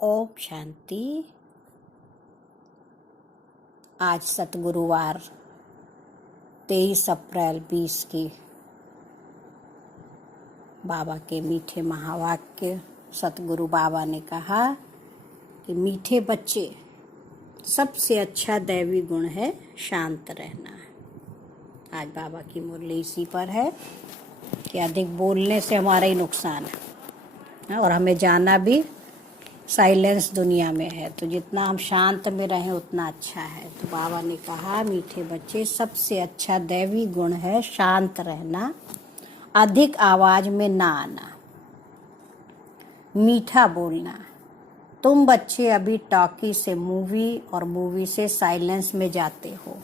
ओम शांति। आज सतगुरुवार 23 अप्रैल 20 की बाबा के मीठे महावाक्य। सतगुरु बाबा ने कहा कि मीठे बच्चे, सबसे अच्छा दैवी गुण है शांत रहना। आज बाबा की मुरली इसी पर है कि अधिक बोलने से हमारा ही नुकसान है और हमें जाना भी साइलेंस दुनिया में है, तो जितना हम शांत में रहें उतना अच्छा है। तो बाबा ने कहा मीठे बच्चे, सबसे अच्छा दैवी गुण है शांत रहना, अधिक आवाज में ना आना, मीठा बोलना। तुम बच्चे अभी टॉकी से मूवी और मूवी से साइलेंस में जाते हो,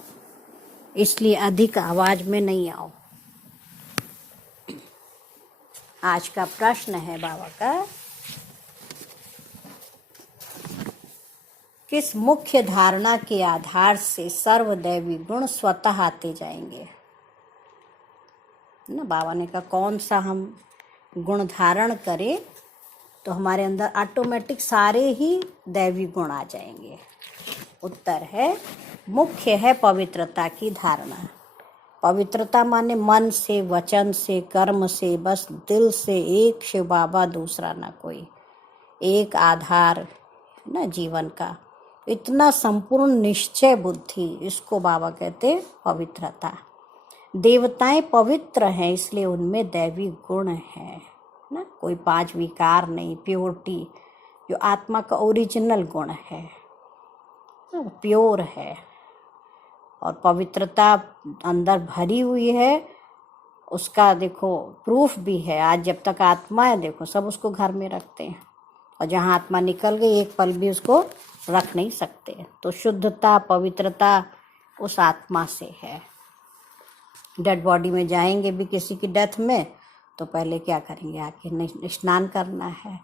इसलिए अधिक आवाज में नहीं आओ। आज का प्रश्न है बाबा का, किस मुख्य धारणा के आधार से सर्वदैवी गुण स्वतः आते जाएंगे ना। बाबा ने कहा कौन सा हम गुण धारण करें तो हमारे अंदर ऑटोमेटिक सारे ही दैवी गुण आ जाएंगे। उत्तर है, मुख्य है पवित्रता की धारणा। पवित्रता माने मन से, वचन से, कर्म से, बस दिल से एक शिव बाबा, दूसरा ना कोई, एक आधार ना जीवन का, इतना संपूर्ण निश्चय बुद्धि, इसको बाबा कहते पवित्रता। देवताएं पवित्र हैं, इसलिए उनमें दैवी गुण है ना। कोई 5 विकार नहीं, प्योरिटी जो आत्मा का ओरिजिनल गुण है, प्योर है और पवित्रता अंदर भरी हुई है। उसका देखो प्रूफ भी है। आज जब तक आत्मा है देखो सब उसको घर में रखते हैं, और जहाँ आत्मा निकल गई एक पल भी उसको रख नहीं सकते। तो शुद्धता, पवित्रता उस आत्मा से है। डेड बॉडी में जाएंगे भी किसी की डेथ में तो पहले क्या करेंगे, आके स्नान करना है,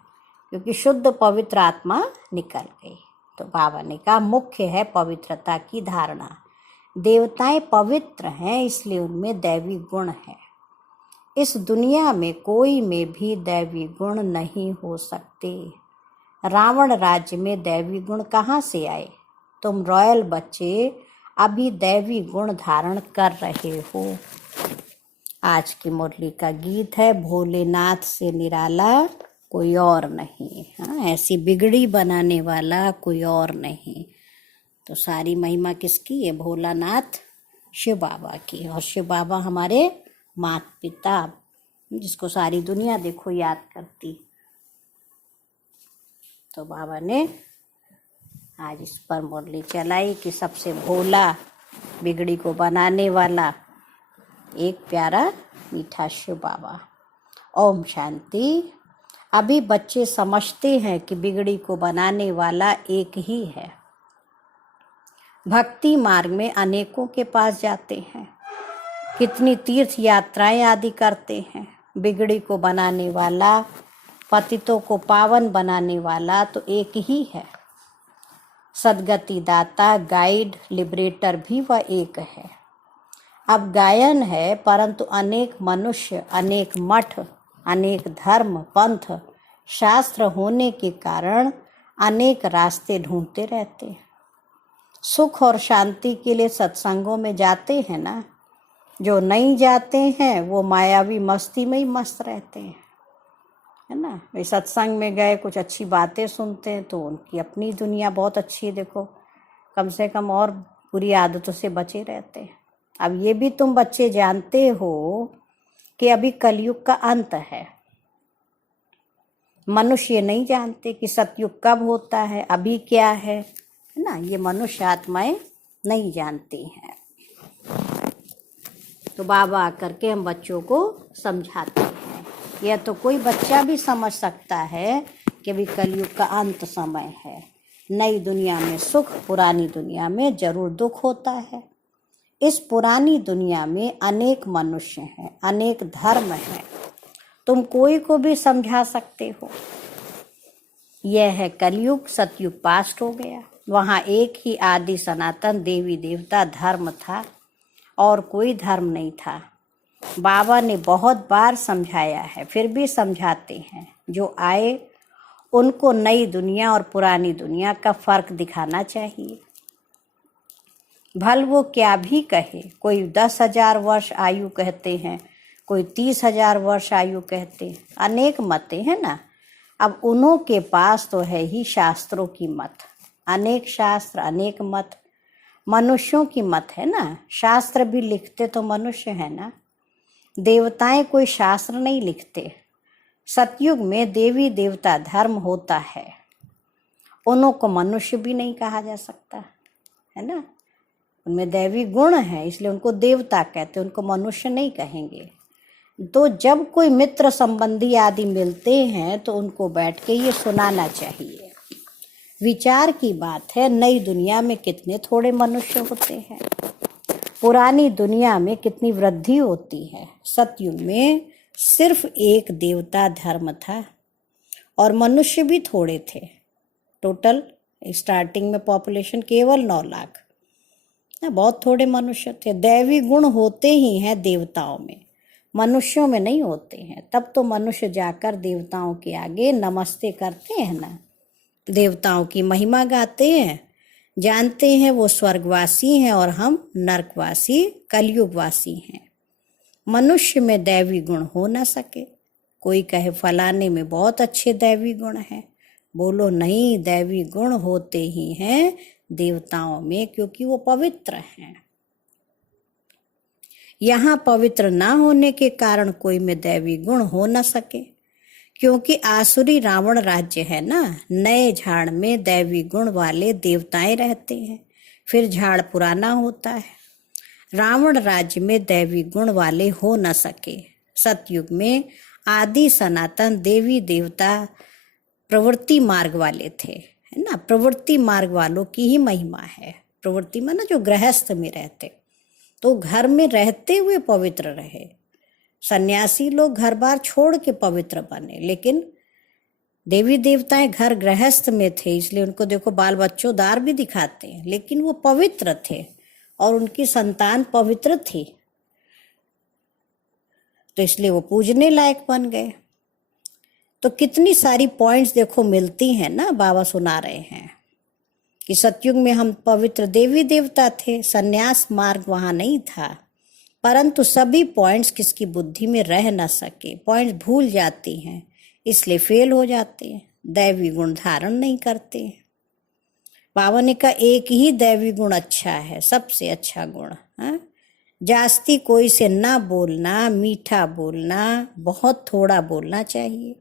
क्योंकि शुद्ध पवित्र आत्मा निकल गई। तो बाबा ने कहा मुख्य है पवित्रता की धारणा। देवताएं पवित्र हैं, इसलिए उनमें दैवी गुण है। इस दुनिया में कोई में भी दैवी गुण नहीं हो सकते। रावण राज्य में दैवी गुण कहाँ से आए? तुम रॉयल बच्चे अभी दैवी गुण धारण कर रहे हो। आज की मुरली का गीत है, भोलेनाथ से निराला कोई और नहीं। हाँ, ऐसी बिगड़ी बनाने वाला कोई और नहीं। तो सारी महिमा किसकी है? भोलानाथ शिव बाबा की। और शिव बाबा हमारे माता पिता, जिसको सारी दुनिया देखो याद करती। तो बाबा ने आज इस पर मुरली चलाई कि सबसे भोला, बिगड़ी को बनाने वाला एक प्यारा मीठा शिव बाबा। ओम शांति। अभी बच्चे समझते हैं कि बिगड़ी को बनाने वाला एक ही है। भक्ति मार्ग में अनेकों के पास जाते हैं, कितनी तीर्थ यात्राएं आदि करते हैं। बिगड़ी को बनाने वाला, पतितों को पावन बनाने वाला तो एक ही है। सदगति दाता, गाइड, लिबरेटर भी वह एक है। अब गायन है, परंतु अनेक मनुष्य, अनेक मठ, अनेक धर्म, पंथ, शास्त्र होने के कारण अनेक रास्ते ढूंढते रहते हैं। सुख और शांति के लिए सत्संगों में जाते हैं ना। जो नहीं जाते हैं वो मायावी मस्ती में ही मस्त रहते हैं, है ना। वे सत्संग में गए, कुछ अच्छी बातें सुनते हैं तो उनकी अपनी दुनिया बहुत अच्छी है, देखो कम से कम, और बुरी आदतों से बचे रहते हैं। अब ये भी तुम बच्चे जानते हो कि अभी कलयुग का अंत है। मनुष्य नहीं जानते कि सतयुग कब होता है, अभी क्या है ना। ये मनुष्य आत्माएं नहीं जानती हैं। तो बाबा आकर के हम बच्चों को समझाते हैं। यह तो कोई बच्चा भी समझ सकता है कि अभी कलयुग का अंत समय है। नई दुनिया में सुख, पुरानी दुनिया में जरूर दुख होता है। इस पुरानी दुनिया में अनेक मनुष्य हैं, अनेक धर्म हैं। तुम कोई को भी समझा सकते हो। यह है कलयुग, सतयुग पास्ट हो गया। वहाँ एक ही आदि सनातन देवी देवता धर्म था और कोई धर्म नहीं था। बाबा ने बहुत बार समझाया है, फिर भी समझाते हैं। जो आए उनको नई दुनिया और पुरानी दुनिया का फर्क दिखाना चाहिए। भल वो क्या भी कहे, कोई 10,000 वर्ष आयु कहते हैं, कोई 30,000 वर्ष आयु कहते हैं, अनेक मतें हैं ना। अब उन्हों के पास तो है ही शास्त्रों की मत, अनेक शास्त्र अनेक मत, मनुष्यों की मत है ना। शास्त्र भी लिखते तो मनुष्य है ना, देवताएं कोई शास्त्र नहीं लिखते। सतयुग में देवी देवता धर्म होता है, उन्हों को मनुष्य भी नहीं कहा जा सकता है ना। उनमें दैवी गुण है इसलिए उनको देवता कहते, उनको मनुष्य नहीं कहेंगे। तो जब कोई मित्र संबंधी आदि मिलते हैं तो उनको बैठ के ये सुनाना चाहिए। विचार की बात है, नई दुनिया में कितने थोड़े मनुष्य होते हैं, पुरानी दुनिया में कितनी वृद्धि होती है। सतयुग में सिर्फ एक देवता धर्म था और मनुष्य भी थोड़े थे। टोटल स्टार्टिंग में पॉपुलेशन केवल 9 लाख, बहुत थोड़े मनुष्य थे। दैवी गुण होते ही हैं देवताओं में, मनुष्यों में नहीं होते हैं। तब तो मनुष्य जाकर देवताओं के आगे नमस्ते करते हैं ना, देवताओं की महिमा गाते हैं, जानते हैं वो स्वर्गवासी हैं और हम नरकवासी कलयुगवासी हैं। मनुष्य में दैवी गुण हो ना सके। कोई कहे फलाने में बहुत अच्छे दैवी गुण हैं, बोलो नहीं, दैवी गुण होते ही हैं देवताओं में, क्योंकि वो पवित्र हैं। यहाँ पवित्र ना होने के कारण कोई में दैवी गुण हो न सके, क्योंकि आसुरी रावण राज्य है ना। नए झाड़ में दैवी गुण वाले देवताएं रहते हैं, फिर झाड़ पुराना होता है। रावण राज्य में दैवी गुण वाले हो न सके। सतयुग में आदि सनातन देवी देवता प्रवृत्ति मार्ग वाले थे, है ना। प्रवृत्ति मार्ग वालों की ही महिमा है। प्रवृत्ति माना जो गृहस्थ में रहते, तो घर में रहते हुए पवित्र रहे। सन्यासी लोग घर बार छोड़ के पवित्र बने, लेकिन देवी देवताएं घर गृहस्थ में थे, इसलिए उनको देखो बाल बच्चों भी दिखाते हैं, लेकिन वो पवित्र थे और उनकी संतान पवित्र थी, तो इसलिए वो पूजने लायक बन गए। तो कितनी सारी पॉइंट्स देखो मिलती हैं ना। बाबा सुना रहे हैं कि सतयुग में हम पवित्र देवी देवता थे, सन्यास मार्ग वहां नहीं था, परंतु सभी पॉइंट्स किसकी बुद्धि में रह न सके। पॉइंट्स भूल जाती हैं, इसलिए फेल हो जाते हैं, दैवी गुण धारण नहीं करते। बाबा ने कहा एक ही दैवी गुण अच्छा है, सबसे अच्छा गुण है जास्ती कोई से ना बोलना, मीठा बोलना, बहुत थोड़ा बोलना चाहिए।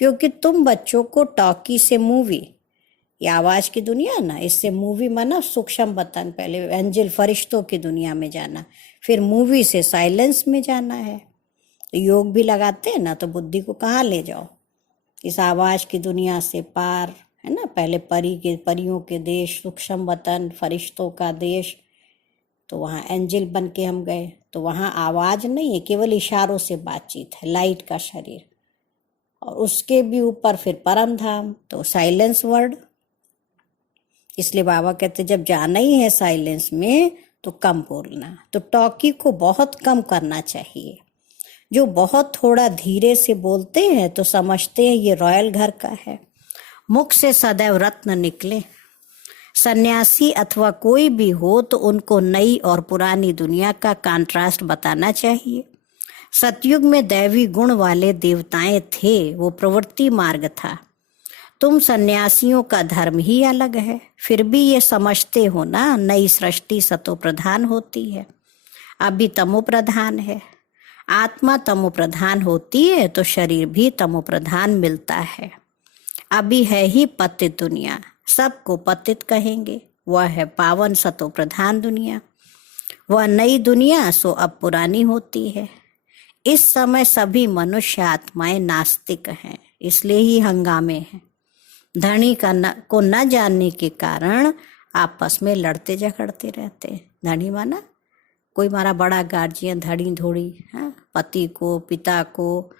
क्योंकि तुम बच्चों को टॉकी से मूवी, ये आवाज की दुनिया ना, इससे मूवी माना सूक्ष्म वतन, पहले एंजल फरिश्तों की दुनिया में जाना, फिर मूवी से साइलेंस में जाना है। तो योग भी लगाते हैं ना, तो बुद्धि को कहाँ ले जाओ, इस आवाज की दुनिया से पार, है ना। पहले परियों के देश, सूक्ष्म वतन, फरिश्तों का देश, तो वहाँ एंजल बन के हम गए। तो वहाँ आवाज नहीं है, केवल इशारों से बातचीत है, लाइट का शरीर, और उसके भी ऊपर फिर परम धाम, तो साइलेंस वर्ड। इसलिए बाबा कहते जब जाना ही है साइलेंस में तो कम बोलना। तो टॉकी को बहुत कम करना चाहिए। जो बहुत थोड़ा धीरे से बोलते हैं तो समझते हैं ये रॉयल घर का है। मुख से सदैव रत्न निकले। सन्यासी अथवा कोई भी हो तो उनको नई और पुरानी दुनिया का कंट्रास्ट बताना चाहिए। सतयुग में दैवी गुण वाले देवताएं थे, वो प्रवृत्ति मार्ग था। तुम सन्यासियों का धर्म ही अलग है, फिर भी ये समझते हो ना नई सृष्टि सतो प्रधान होती है, अभी तमो प्रधान है। आत्मा तमो प्रधान होती है तो शरीर भी तमो प्रधान मिलता है। अभी है ही पतित दुनिया, सबको पतित कहेंगे, वह है पावन सतो प्रधान दुनिया। वह नई दुनिया सो अब पुरानी होती है। इस समय सभी मनुष्य आत्माएं नास्तिक हैं, इसलिए ही हंगामे हैं। धनी को न जानने के कारण आपस में लड़ते झगड़ते रहते हैं। धनी माना कोई हमारा बड़ा गार्जियन, धड़ी धोड़ी, हाँ, पति को, पिता को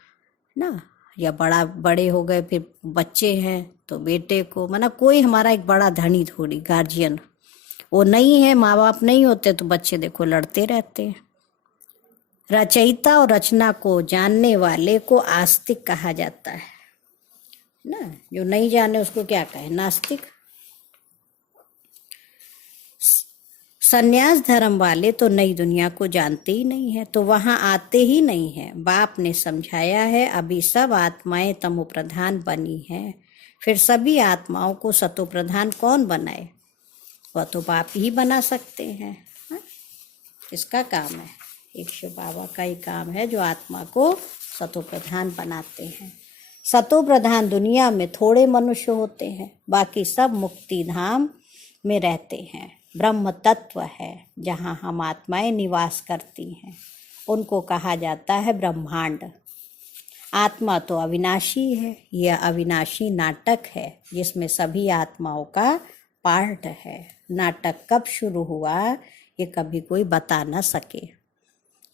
ना, या बड़े हो गए फिर बच्चे हैं तो बेटे को, माना कोई हमारा एक बड़ा धनी धोड़ी गार्जियन वो नहीं है, माँ बाप नहीं होते, तो बच्चे देखो लड़ते रहते हैं। रचयिता और रचना को जानने वाले को आस्तिक कहा जाता है। ना। जो नहीं जाने उसको क्या कहे, नास्तिक। सन्यास धर्म वाले तो नई दुनिया को जानते ही नहीं है, तो वहां आते ही नहीं है। बाप ने समझाया है, अभी सब आत्माएं तमो प्रधान बनी हैं, फिर सभी आत्माओं को सतो प्रधान कौन बनाए? वह तो बाप ही बना सकते हैं। हाँ? इसका काम है, एक शिव बाबा का ही काम है जो आत्मा को सतो प्रधान बनाते हैं। सतो प्रधान दुनिया में थोड़े मनुष्य होते हैं, बाकी सब मुक्ति धाम में रहते हैं। ब्रह्म तत्व है जहाँ हम आत्माएं निवास करती हैं, उनको कहा जाता है ब्रह्मांड। आत्मा तो अविनाशी है, यह अविनाशी नाटक है जिसमें सभी आत्माओं का पार्ट है। नाटक कब शुरू हुआ ये कभी कोई बता न सके।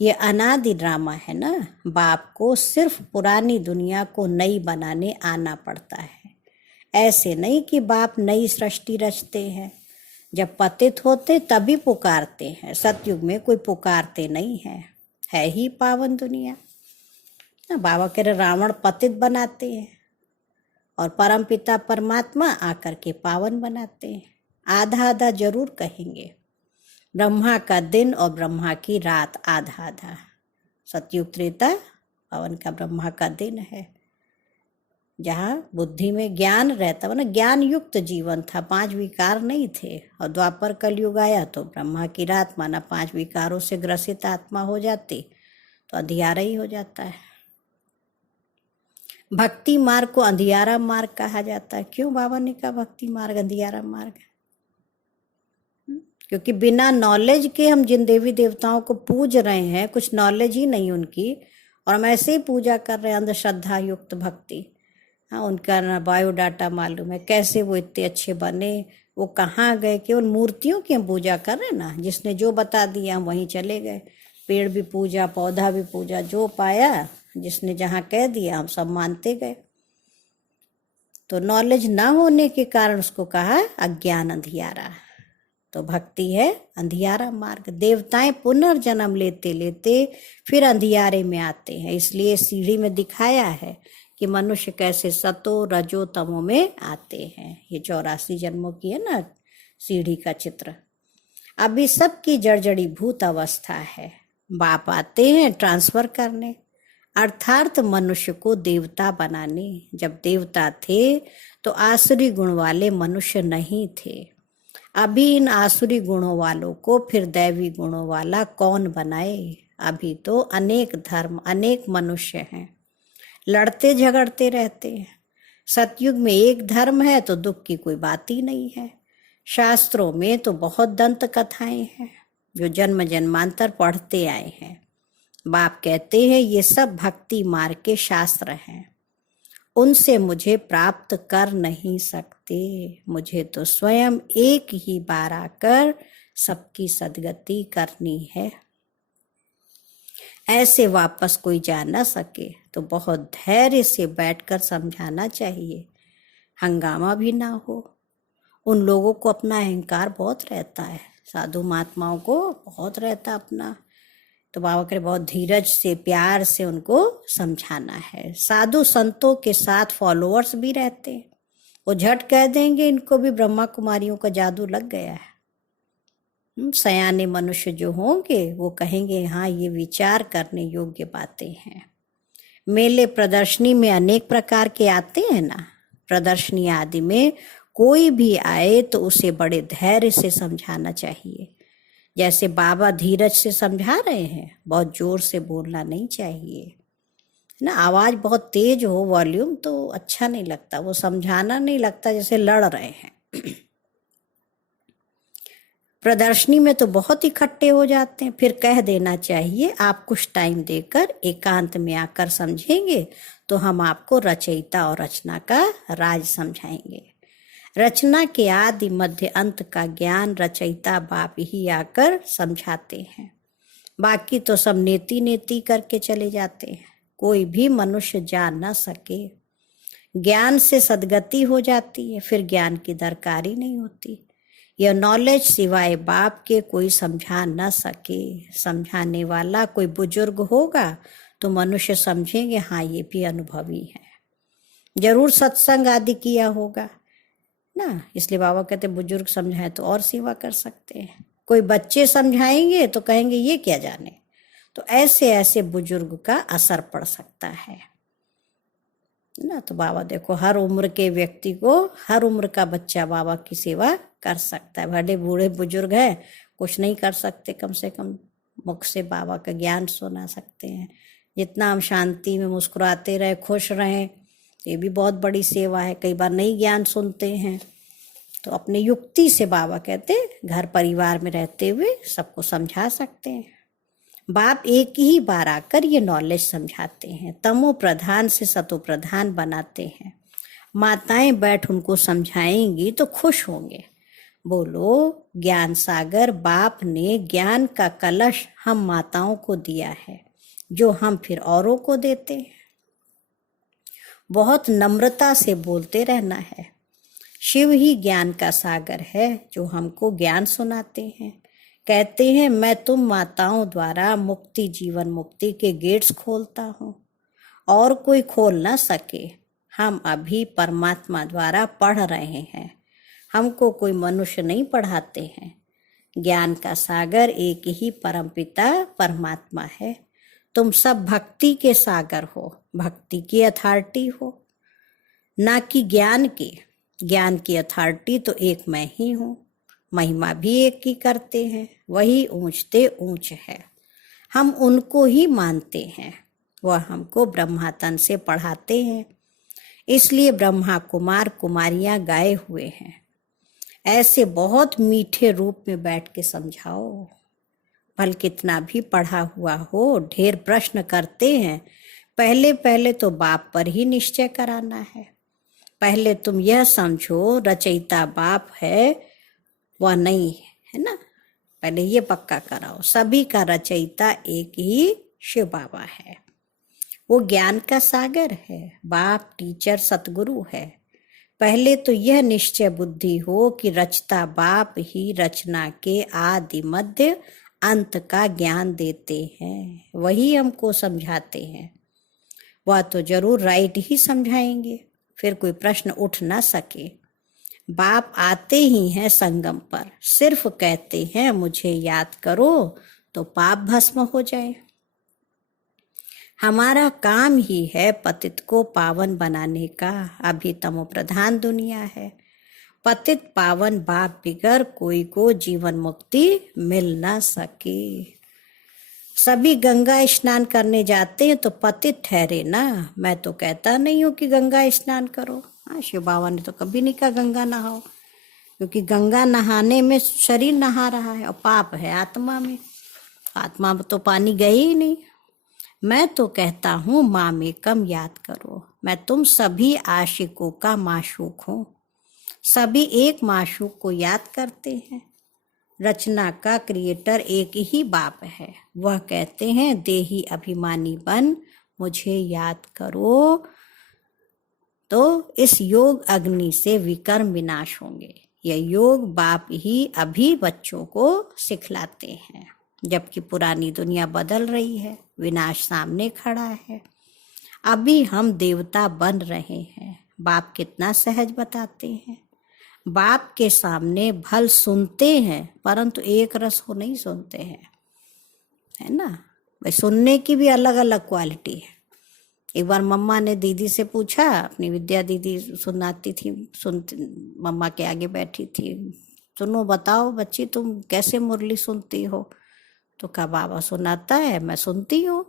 ये अनादि ड्रामा है ना। बाप को सिर्फ पुरानी दुनिया को नई बनाने आना पड़ता है। ऐसे नहीं कि बाप नई सृष्टि रचते हैं, जब पतित होते तभी पुकारते हैं। सतयुग में कोई पुकारते नहीं है ही पावन दुनिया। बाबा कह रहे रावण पतित बनाते हैं और परमपिता परमात्मा आकर के पावन बनाते हैं। आधा आधा जरूर कहेंगे। ब्रह्मा का दिन और ब्रह्मा की रात आधा आधा। सतयुग त्रेता पावन का ब्रह्मा का दिन है, जहाँ बुद्धि में ज्ञान रहता, ना ज्ञान युक्त जीवन था, 5 विकार नहीं थे। और द्वापर कलयुग आया तो ब्रह्मा की रात, माना 5 विकारों से ग्रसित आत्मा हो जाती तो अंधियारा ही हो जाता है। भक्ति मार्ग को अंधियारा मार्ग कहा जाता है। क्यों बाबा ने कहा भक्ति मार्ग अंधियारा मार्ग? क्योंकि बिना नॉलेज के हम जिन देवी देवताओं को पूज रहे हैं, कुछ नॉलेज ही नहीं उनकी, और हम ऐसे ही पूजा कर रहे हैं अंधश्रद्धा युक्त भक्ति। हाँ, उनका ना बायोडाटा मालूम है, कैसे वो इतने अच्छे बने, वो कहाँ गए, केवल मूर्तियों की हम पूजा कर रहे हैं ना। जिसने जो बता दिया हम वहीं चले गए। पेड़ भी पूजा, पौधा भी पूजा, जो पाया जिसने जहाँ कह दिया हम सब मानते गए। तो नॉलेज ना होने के कारण उसको कहा अज्ञान अंधियारा। तो भक्ति है अंधियारा मार्ग। देवताएं पुनर्जन्म लेते लेते फिर अंधियारे में आते हैं। इसलिए सीढ़ी में दिखाया है कि मनुष्य कैसे सतो रजो तमो में आते हैं। ये 84 जन्मों की है ना सीढ़ी का चित्र। अभी सबकी जड़जड़ी भूत अवस्था है। बाप आते हैं ट्रांसफर करने, अर्थात मनुष्य को देवता बनाने। जब देवता थे तो आसुरी गुण वाले मनुष्य नहीं थे। अभी इन आसुरी गुणों वालों को फिर दैवी गुणों वाला कौन बनाए? अभी तो अनेक धर्म, अनेक मनुष्य हैं, लड़ते झगड़ते रहते हैं। सतयुग में एक धर्म है तो दुख की कोई बात ही नहीं है। शास्त्रों में तो बहुत दंत कथाएं हैं जो जन्म जन्मांतर पढ़ते आए हैं। बाप कहते हैं ये सब भक्ति मार्ग के शास्त्र हैं, उनसे मुझे प्राप्त कर नहीं सकते। मुझे तो स्वयं एक ही बार आकर सबकी सदगति करनी है। ऐसे वापस कोई जा न सके तो बहुत धैर्य से बैठकर समझाना चाहिए, हंगामा भी ना हो। उन लोगों को अपना अहंकार बहुत रहता है, साधु महात्माओं को बहुत रहता अपना। तो बाबा करे बहुत धीरज से, प्यार से उनको समझाना है। साधु संतों के साथ फॉलोअर्स भी रहते हैं, वो झट कह देंगे इनको भी ब्रह्मा कुमारियों का जादू लग गया है। सयाने मनुष्य जो होंगे वो कहेंगे हाँ ये विचार करने योग्य बातें हैं। मेले प्रदर्शनी में अनेक प्रकार के आते हैं ना। प्रदर्शनी आदि में कोई भी आए तो उसे बड़े धैर्य से समझाना चाहिए। जैसे बाबा धीरज से समझा रहे हैं, बहुत जोर से बोलना नहीं चाहिए ना। आवाज बहुत तेज हो, वॉल्यूम, तो अच्छा नहीं लगता, वो समझाना नहीं लगता, जैसे लड़ रहे हैं। प्रदर्शनी में तो बहुत इकट्ठे हो जाते हैं, फिर कह देना चाहिए आप कुछ टाइम देकर एकांत में आकर समझेंगे तो हम आपको रचयिता और रचना का राज समझाएंगे। रचना के आदि मध्य अंत का ज्ञान रचयिता बाप ही आकर समझाते हैं। बाकी तो सब नेति नेति करके चले जाते हैं, कोई भी मनुष्य जान न सके। ज्ञान से सदगति हो जाती है, फिर ज्ञान की दरकारी नहीं होती। यह नॉलेज सिवाय बाप के कोई समझा न सके। समझाने वाला कोई बुजुर्ग होगा तो मनुष्य समझेंगे हाँ ये भी अनुभवी है। जरूर सत्संग आदि किया होगा ना, इसलिए बाबा कहते बुजुर्ग समझाए तो और सेवा कर सकते हैं। कोई बच्चे समझाएंगे तो कहेंगे ये क्या जाने, तो ऐसे ऐसे बुजुर्ग का असर पड़ सकता है ना। तो बाबा देखो हर उम्र के व्यक्ति को, हर उम्र का बच्चा बाबा की सेवा कर सकता है। भले बूढ़े बुजुर्ग हैं, कुछ नहीं कर सकते, कम से कम मुख से बाबा का ज्ञान सुना सकते हैं। जितना हम शांति में मुस्कुराते रहे, खुश रहें, ये भी बहुत बड़ी सेवा है। कई बार नहीं ज्ञान सुनते हैं तो अपनी युक्ति से बाबा कहते घर परिवार में रहते हुए सबको समझा सकते हैं। बाप एक ही बार आकर ये नॉलेज समझाते हैं, तमो प्रधान से सतो प्रधान बनाते हैं। माताएं बैठ उनको समझाएंगी तो खुश होंगे। बोलो ज्ञान सागर बाप ने ज्ञान का कलश हम माताओं को दिया है, जो हम फिर औरों को देते हैं। बहुत नम्रता से बोलते रहना है। शिव ही ज्ञान का सागर है जो हमको ज्ञान सुनाते हैं। कहते हैं मैं तुम माताओं द्वारा मुक्ति जीवन मुक्ति के गेट्स खोलता हूँ, और कोई खोल ना सके। हम अभी परमात्मा द्वारा पढ़ रहे हैं, हमको कोई मनुष्य नहीं पढ़ाते हैं। ज्ञान का सागर एक ही परमपिता परमात्मा है। तुम सब भक्ति के सागर हो, भक्ति की अथॉरिटी हो, ना कि ज्ञान की। ज्ञान की अथॉरिटी तो एक मैं ही हूँ, महिमा भी एक ही करते हैं, वही ऊंचते ऊंच है। हम उनको ही मानते हैं, वह हमको ब्रह्मातन से पढ़ाते हैं। इसलिए ब्रह्मा कुमार कुमारियां गाए हुए हैं। ऐसे बहुत मीठे रूप में बैठ के समझाओ। भल कितना भी पढ़ा हुआ हो, ढेर प्रश्न करते हैं, पहले पहले तो बाप पर ही निश्चय कराना है। पहले तुम यह समझो रचयिता बाप है, वह नहीं है ना। पहले ये पक्का कराओ, सभी का रचयिता एक ही शिव बाबा है। वो ज्ञान का सागर है, बाप टीचर सतगुरु है। पहले तो यह निश्चय बुद्धि हो कि रचता बाप ही रचना के आदि मध्य अंत का ज्ञान देते हैं, वही हमको समझाते हैं। वह तो जरूर राइट ही समझाएंगे, फिर कोई प्रश्न उठ ना सके। बाप आते ही हैं संगम पर, सिर्फ कहते हैं मुझे याद करो तो पाप भस्म हो जाए। हमारा काम ही है पतित को पावन बनाने का। अभी तमो प्रधान दुनिया है, पतित पावन बाप बिगर कोई को जीवन मुक्ति मिल ना सके। सभी गंगा स्नान करने जाते हैं तो पतित ठहरे ना। मैं तो कहता नहीं हूँ कि गंगा स्नान करो। हाँ, शिव बाबा ने तो कभी नहीं कहा गंगा नहाओ, क्योंकि गंगा नहाने में शरीर नहा रहा है और पाप है आत्मा में। आत्मा में तो पानी गए ही नहीं। मैं तो कहता हूँ माँ में कम याद करो। मैं तुम सभी आशिकों का माशूक हूँ। सभी एक माशूक को याद करते हैं। रचना का क्रिएटर एक ही बाप है। वह कहते हैं देही अभिमानी बन मुझे याद करो, तो इस योग अग्नि से विकर्म विनाश होंगे। यह योग बाप ही अभी बच्चों को सिखलाते हैं, जबकि पुरानी दुनिया बदल रही है, विनाश सामने खड़ा है। अभी हम देवता बन रहे हैं। बाप कितना सहज बताते हैं। बाप के सामने भल सुनते हैं, परंतु एक रस को नहीं सुनते हैं, है ना। भाई सुनने की भी अलग अलग क्वालिटी है। एक बार मम्मा ने दीदी से पूछा, अपनी विद्या दीदी सुनाती थी, सुनती, मम्मा के आगे बैठी थी, सुनो बताओ बच्ची तुम कैसे मुरली सुनती हो। तो कहा बाबा सुनाता है, मैं सुनती हूँ।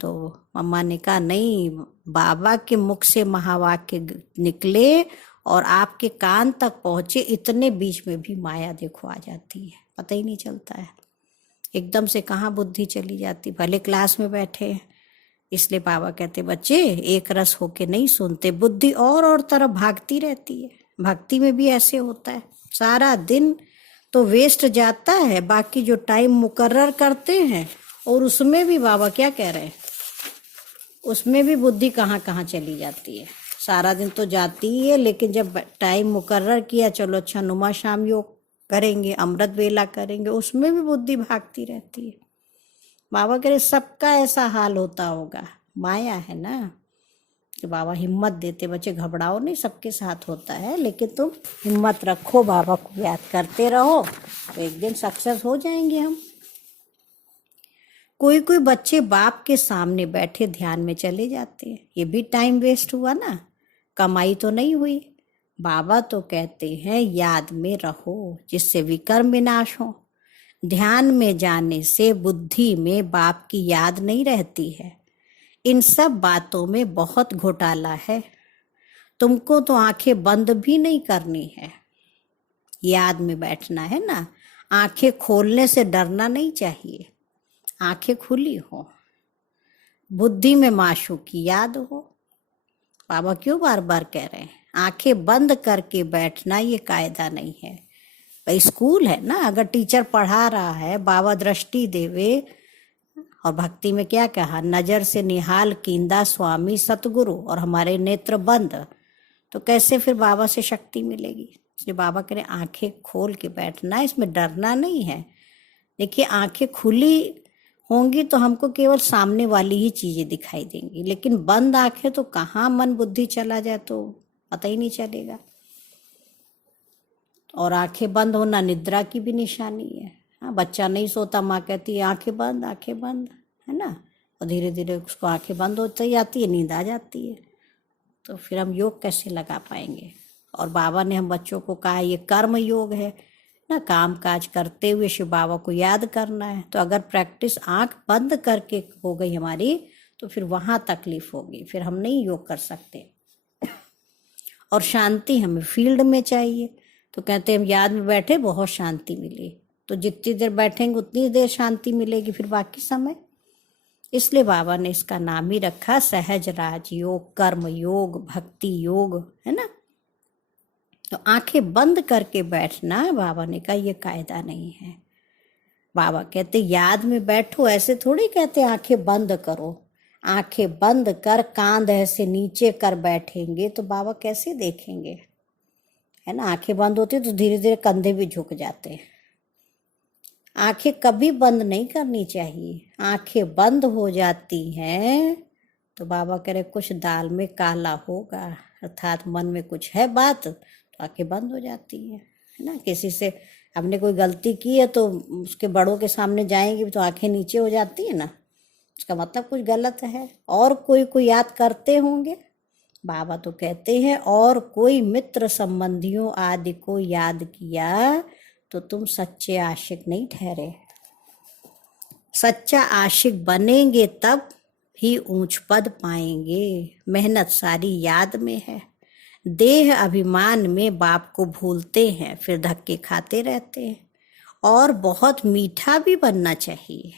तो मम्मा ने कहा नहीं, बाबा के मुख से महावाक्य निकले और आपके कान तक पहुंचे, इतने बीच में भी माया देखो आ जाती है, पता ही नहीं चलता है। एकदम से कहाँ बुद्धि चली जाती, भले क्लास में बैठे हैं। इसलिए बाबा कहते बच्चे एक रस होके नहीं सुनते, बुद्धि और तरफ भागती रहती है। भक्ति में भी ऐसे होता है, सारा दिन तो वेस्ट जाता है, बाकी जो टाइम मुकर्रर करते हैं और उसमें भी बाबा क्या कह रहे हैं, उसमें भी बुद्धि कहाँ कहाँ चली जाती है। सारा दिन तो जाती ही है, लेकिन जब टाइम मुकर्रर किया, चलो अच्छा नुमा शाम योग करेंगे, अमृत वेला करेंगे, उसमें भी बुद्धि भागती रहती है। बाबा कह रहे सबका ऐसा हाल होता होगा, माया है ना। कि बाबा हिम्मत देते, बच्चे घबराओ नहीं, सबके साथ होता है, लेकिन तुम हिम्मत रखो, बाबा को याद करते रहो, तो एक दिन सक्सेस हो जाएंगे हम। कोई कोई बच्चे बाप के सामने बैठे ध्यान में चले जाते हैं, ये भी टाइम वेस्ट हुआ ना, कमाई तो नहीं हुई। बाबा तो कहते हैं याद में रहो जिससे विकर्म विनाश हो। ध्यान में जाने से बुद्धि में बाप की याद नहीं रहती है। इन सब बातों में बहुत घोटाला है। तुमको तो आंखें बंद भी नहीं करनी है, याद में बैठना है ना। आंखें खोलने से डरना नहीं चाहिए, आंखें खुली हो, बुद्धि में माशू की याद हो। बाबा क्यों बार बार कह रहे हैं आंखें बंद करके बैठना, ये कायदा नहीं है। भाई स्कूल है ना, अगर टीचर पढ़ा रहा है, बाबा दृष्टि देवे, और भक्ति में क्या कहा, नजर से निहाल कींदा स्वामी सतगुरु, और हमारे नेत्र बंद, तो कैसे फिर बाबा से शक्ति मिलेगी। इसलिए बाबा कह रहे आंखें खोल के बैठना, इसमें डरना नहीं है। देखिए आंखें खुली होंगी तो हमको केवल सामने वाली ही चीजें दिखाई देंगी, लेकिन बंद आंखें तो कहाँ मन बुद्धि चला जाए तो पता ही नहीं चलेगा। और आंखें बंद होना निद्रा की भी निशानी है। हाँ, बच्चा नहीं सोता, माँ कहती है आंखें बंद, है ना, और धीरे धीरे उसको आंखें बंद होती जाती है, नींद आ जाती है। तो फिर हम योग कैसे लगा पाएंगे। और बाबा ने हम बच्चों को कहा ये कर्म योग है ना, काम काज करते हुए शिव बाबा को याद करना है। तो अगर प्रैक्टिस आंख बंद करके हो गई हमारी तो फिर वहाँ तकलीफ होगी, फिर हम नहीं योग कर सकते। और शांति हमें फील्ड में चाहिए। तो कहते हैं हम याद में बैठे बहुत शांति मिली, तो जितनी देर बैठेंगे उतनी देर शांति मिलेगी, फिर बाकी समय। इसलिए बाबा ने इसका नाम ही रखा सहज राज योग, कर्म योग, भक्ति योग, है ना। तो आंखें बंद करके बैठना, बाबा ने कहा ये कायदा नहीं है। बाबा कहते याद में बैठो, ऐसे थोड़ी कहते आंखें बंद करो। आंखें बंद कर कांध ऐसे नीचे कर बैठेंगे तो बाबा कैसे देखेंगे, है ना। आंखें बंद होती तो धीरे धीरे कंधे भी झुक जाते हैं। आंखें कभी बंद नहीं करनी चाहिए। आंखें बंद हो जाती हैं तो बाबा कह रहे कुछ दाल में काला होगा, अर्थात मन में कुछ है बात, तो आंखें बंद हो जाती है ना। किसी से हमने कोई गलती की है तो उसके बड़ों के सामने जाएंगे तो आंखें नीचे हो जाती है ना, उसका मतलब कुछ गलत है। और कोई याद करते होंगे, बाबा तो कहते हैं और कोई मित्र संबंधियों आदि को याद किया तो तुम सच्चे आशिक नहीं ठहरे। सच्चा आशिक बनेंगे तब ही ऊंच पद पाएंगे। मेहनत सारी याद में है। देह अभिमान में बाप को भूलते हैं, फिर धक्के खाते रहते हैं। और बहुत मीठा भी बनना चाहिए।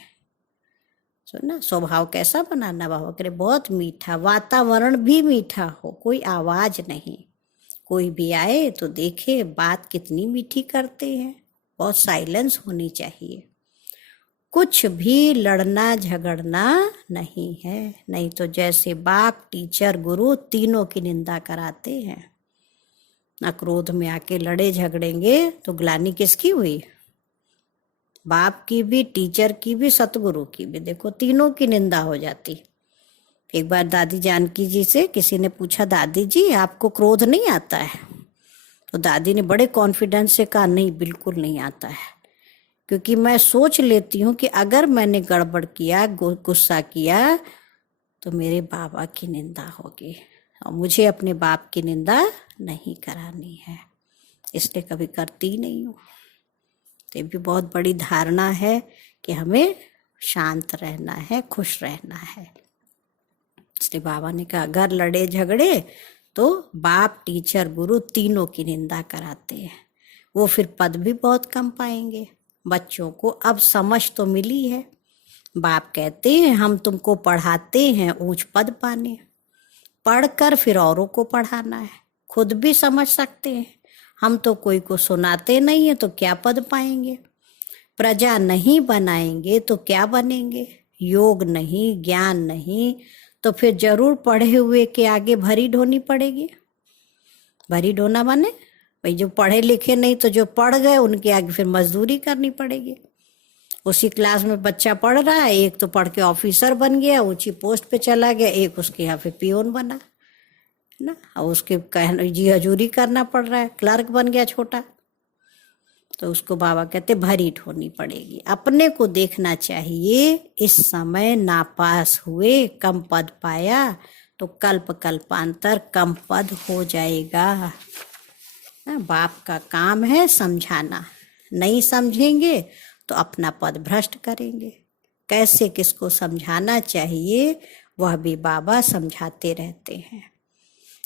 सुना स्वभाव कैसा बनाना, बाबा करे बहुत मीठा, वातावरण भी मीठा हो, कोई आवाज नहीं। कोई भी आए तो देखे बात कितनी मीठी करते हैं, बहुत साइलेंस होनी चाहिए। कुछ भी लड़ना झगड़ना नहीं है, नहीं तो जैसे बाप टीचर गुरु तीनों की निंदा कराते हैं। ना क्रोध में आके लड़े झगड़ेंगे तो ग्लानि किसकी हुई, बाप की भी, टीचर की भी, सतगुरु की भी। देखो तीनों की निंदा हो जाती। एक बार दादी जानकी जी से किसी ने पूछा दादी जी आपको क्रोध नहीं आता है, तो दादी ने बड़े कॉन्फिडेंस से कहा नहीं बिल्कुल नहीं आता है, क्योंकि मैं सोच लेती हूँ कि अगर मैंने गड़बड़ किया, गुस्सा किया तो मेरे बाबा की निंदा होगी और मुझे अपने बाप की निंदा नहीं करानी है, इसलिए कभी करती ही नहीं हूँ। तो ये भी बहुत बड़ी धारणा है कि हमें शांत रहना है, खुश रहना है। इसलिए बाबा ने कहा अगर लड़े झगड़े तो बाप टीचर गुरु तीनों की निंदा कराते हैं, वो फिर पद भी बहुत कम पाएंगे। बच्चों को अब समझ तो मिली है। बाप कहते हैं हम तुमको पढ़ाते हैं ऊंच पद पाने, पढ़कर फिर औरों को पढ़ाना है, खुद भी समझ सकते हैं। हम तो कोई को सुनाते नहीं है तो क्या पद पाएंगे। प्रजा नहीं बनाएंगे तो क्या बनेंगे। योग नहीं, ज्ञान नहीं, तो फिर जरूर पढ़े हुए के आगे भरी ढोनी पड़ेगी। भरी ढोना माने भाई जो पढ़े लिखे नहीं तो जो पढ़ गए उनके आगे फिर मजदूरी करनी पड़ेगी। उसी क्लास में बच्चा पढ़ रहा है, एक तो पढ़ के ऑफिसर बन गया, ऊंची पोस्ट पे चला गया, एक उसके यहाँ पे पियोन बना। है ना। और उसके जी हजूरी करना पड़ रहा है, क्लर्क बन गया छोटा, तो उसको बाबा कहते भरी ढोनी पड़ेगी। अपने को देखना चाहिए, इस समय नापास हुए, कम पद पाया तो कल्प कल्पांतर कम पद हो जाएगा। बाप का काम है समझाना, नहीं समझेंगे तो अपना पद भ्रष्ट करेंगे। कैसे किसको समझाना चाहिए वह भी बाबा समझाते रहते हैं।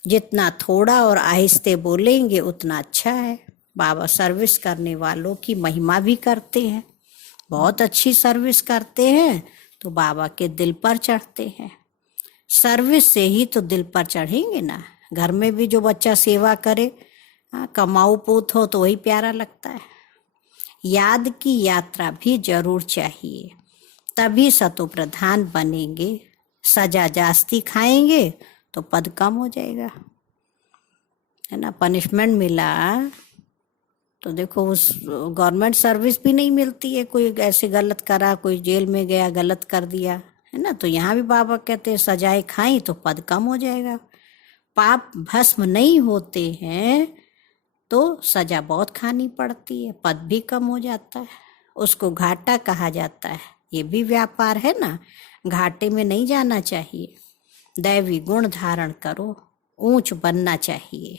जितना थोड़ा और आहिस्ते बोलेंगे उतना अच्छा है। बाबा सर्विस करने वालों की महिमा भी करते हैं, बहुत अच्छी सर्विस करते हैं तो बाबा के दिल पर चढ़ते हैं। सर्विस से ही तो दिल पर चढ़ेंगे ना। घर में भी जो बच्चा सेवा करे, कमाऊ पूत हो तो वही प्यारा लगता है। याद की यात्रा भी जरूर चाहिए, तभी सतो प्रधान बनेंगे। सजा जास्ती खाएंगे तो पद कम हो जाएगा, है ना। पनिशमेंट मिला तो देखो उस गवर्नमेंट सर्विस भी नहीं मिलती है। कोई ऐसे गलत करा, कोई जेल में गया, गलत कर दिया, है ना। तो यहाँ भी बाबा कहते हैं सजाएं खाई तो पद कम हो जाएगा। पाप भस्म नहीं होते हैं तो सजा बहुत खानी पड़ती है, पद भी कम हो जाता है। उसको घाटा कहा जाता है। ये भी व्यापार है ना, घाटे में नहीं जाना चाहिए। दैवी गुण धारण करो, ऊंच बनना चाहिए।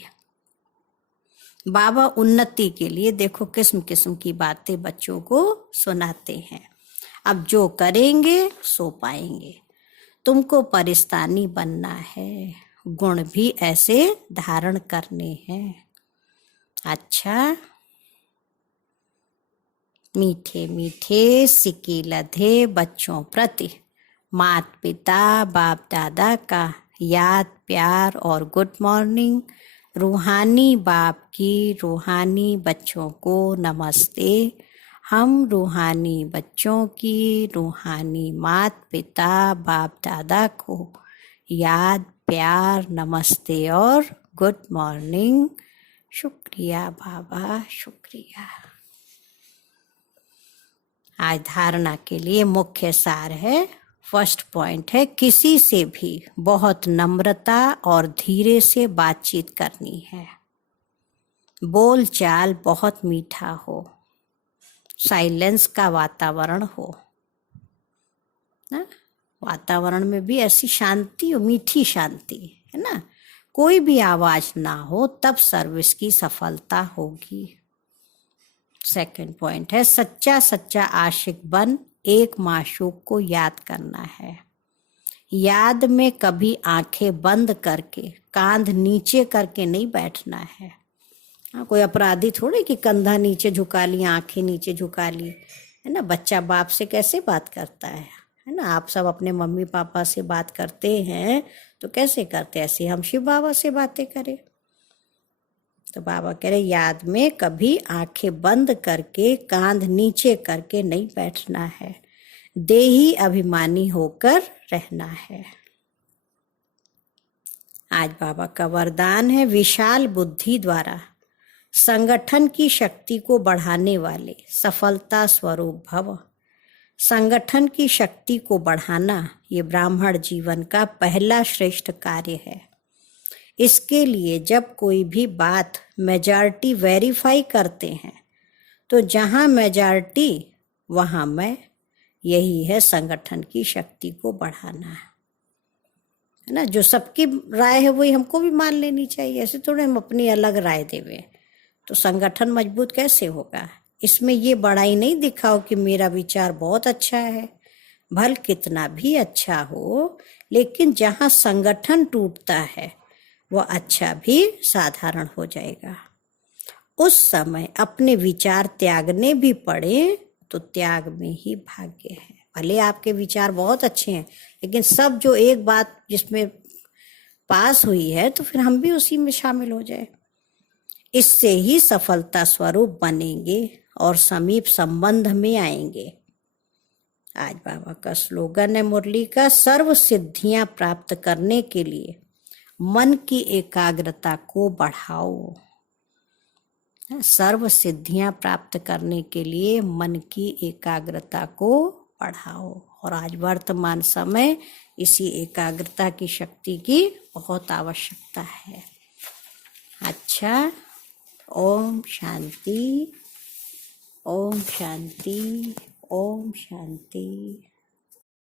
बाबा उन्नति के लिए देखो किस्म किस्म की बातें बच्चों को सुनाते हैं। अब जो करेंगे सो पाएंगे। तुमको परिस्तानी बनना है, गुण भी ऐसे धारण करने हैं। अच्छा, मीठे मीठे सिक्के लधे बच्चों प्रति मात पिता बाप दादा का याद प्यार और गुड मॉर्निंग। रूहानी बाप की रूहानी बच्चों को नमस्ते। हम रूहानी बच्चों की रूहानी मात पिता बाप दादा को याद प्यार नमस्ते और गुड मॉर्निंग। शुक्रिया बाबा, शुक्रिया। आज धारणा के लिए मुख्य सार है, फर्स्ट पॉइंट है, किसी से भी बहुत नम्रता और धीरे से बातचीत करनी है। बोल चाल बहुत मीठा हो, साइलेंस का वातावरण हो ना। वातावरण में भी ऐसी शांति हो, मीठी शांति, है ना। कोई भी आवाज ना हो तब सर्विस की सफलता होगी। सेकंड पॉइंट है, सच्चा सच्चा आशिक बन एक माशूक को याद करना है। याद में कभी आंखें बंद करके कांध नीचे करके नहीं बैठना है। कोई अपराधी थोड़े कि कंधा नीचे झुका ली, आंखें नीचे झुका ली, है ना। बच्चा बाप से कैसे बात करता है ना। आप सब अपने मम्मी पापा से बात करते हैं तो कैसे करते, ऐसे हम शिव बाबा से बातें करें। तो बाबा कह रहे याद में कभी आंखें बंद करके कांध नीचे करके नहीं बैठना है, देही अभिमानी होकर रहना है। आज बाबा का वरदान है, विशाल बुद्धि द्वारा संगठन की शक्ति को बढ़ाने वाले सफलता स्वरूप भव। संगठन की शक्ति को बढ़ाना ये ब्राह्मण जीवन का पहला श्रेष्ठ कार्य है। इसके लिए जब कोई भी बात मेजॉरिटी वेरीफाई करते हैं तो जहां मेजॉरिटी वहां मैं, यही है संगठन की शक्ति को बढ़ाना, है ना। जो सबकी राय है वही हमको भी मान लेनी चाहिए। ऐसे थोड़े हम अपनी अलग राय देवे तो संगठन मजबूत कैसे होगा। इसमें ये बड़ाई नहीं दिखाओ कि मेरा विचार बहुत अच्छा है, भल कितना भी अच्छा हो, लेकिन जहां संगठन टूटता है वह अच्छा भी साधारण हो जाएगा। उस समय अपने विचार त्यागने भी पड़े तो त्याग में ही भाग्य है। भले आपके विचार बहुत अच्छे हैं, लेकिन सब जो एक बात जिसमें पास हुई है तो फिर हम भी उसी में शामिल हो जाए। इससे ही सफलता स्वरूप बनेंगे और समीप संबंध में आएंगे। आज बाबा का स्लोगन है मुरली का, सर्व सिद्धियां प्राप्त करने के लिए मन की एकाग्रता को बढ़ाओ। सर्व सिद्धियां प्राप्त करने के लिए मन की एकाग्रता को बढ़ाओ। और आज वर्तमान समय इसी एकाग्रता की शक्ति की बहुत आवश्यकता है। अच्छा, ओम शांति, ओम शांति, ओम शांति।